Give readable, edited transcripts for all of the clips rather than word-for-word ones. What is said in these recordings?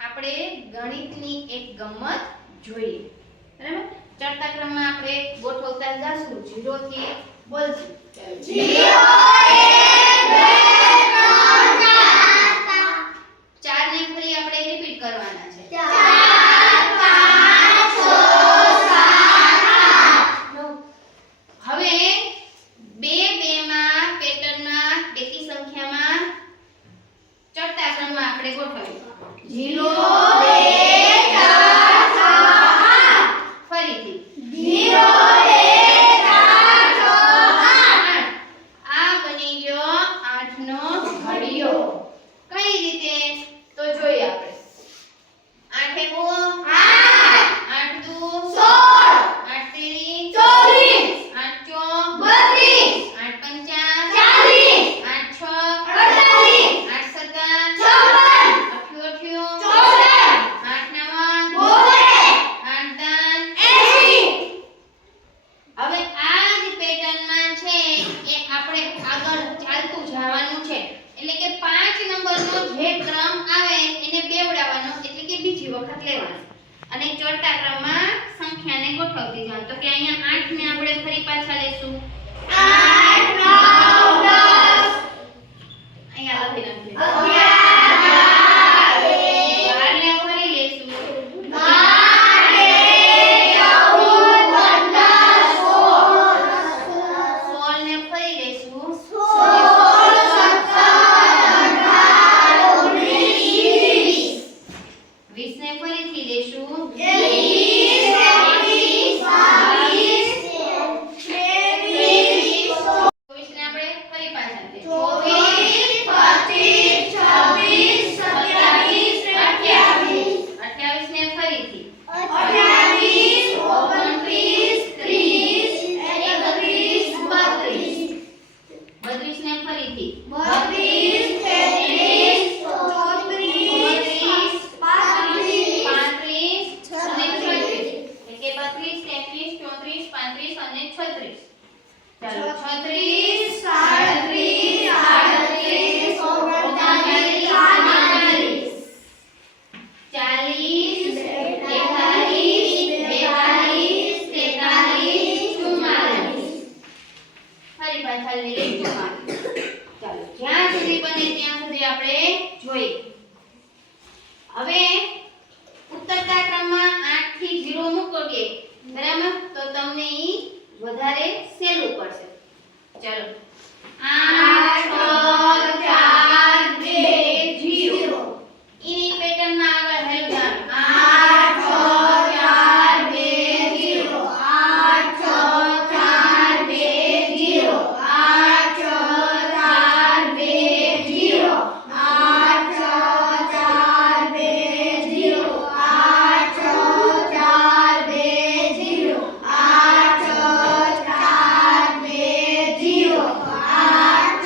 આપણે ગણિતની એક ગમ્મત જોઈએ. બરાબર? ચડતા ક્રમમાં આપણે ગોઠવતા જશું 0 થી બોલશું. 0 1 2 3 4 4 ને ફરી આપણે રિપીટ કરવાના છે. 4 5 6 7 8 9. હવે 2 2 માં પેટર્નમાં એકી સંખ્યામાં ચડતા ક્રમમાં આપણે ગોઠવીશું. 0 2 ફરીથી 0 1 8 આ બની ગયો 8 નો ઘડિયો. કઈ રીતે તો જોઈએ આપણે. 8 1 8 8 2 16 8 3 24 8 4 32 8 5 અને ચોથા ક્રમમાં સંખ્યાને ગોઠવતી જવાનું. તો કે અહીંયા 8 ને આપણે ફરી પાછા લેશું. 8 9 10 અહીંયા લખી નાખીએ. 11 12 ને ફરી લેશું. 12 14 ને ફરી લેશું. 20 ને ફરીથી લેશું. જ્યાં સુધી બને ત્યાં સુધી આપણે જોઈએ. હવે ઉત્તરતા ક્રમમાં 8 થી 0 મૂકોગે. બરાબર? તો તમને ઈ વધારે સહેલું પડશે. ચલો 8 6 4 2 0 ઈની પેટર્નમાં આગળ હેલું જાણ. 8 6 4 2 0 8 6 4 2 0 8 6 4 2 0 8 6 4 2 0 8 6 4 2 0 8 6 4 2 0 8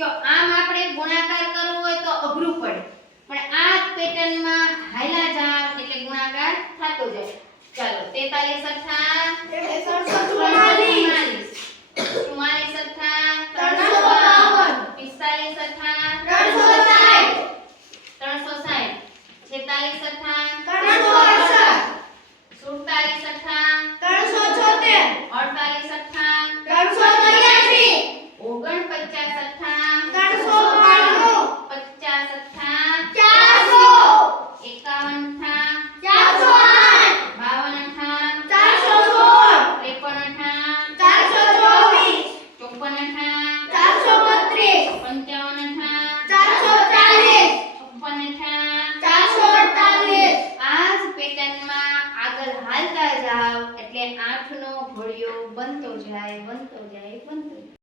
જો આમ આપણે ગુણાકાર કરવો હોય તો અઘરું પડે, પણ આ પેટર્નમાં હાયલા જાવ એટલે ગુણાકાર થતો જાય. ચાલો 43 સઠ્ઠા 44 સઠ્ઠા 352 45 સઠ્ઠા 360 360 46 સઠ્ઠા 368 47 સઠ્ઠા 376 48 સઠ્ઠા 383 49 સઠ્ઠા 392 50 સઠ્ઠા 400 51 અઠ્ઠા 408 52 અઠ્ઠા 424 53 અઠ્ઠા 55 અઠ્ઠા 440 આ જ પેટર્નમાં આગળ હાલતા જાવ એટલે 8 નો ઘોડિયો બનતો જાય બનતો જાય બનતો જાય.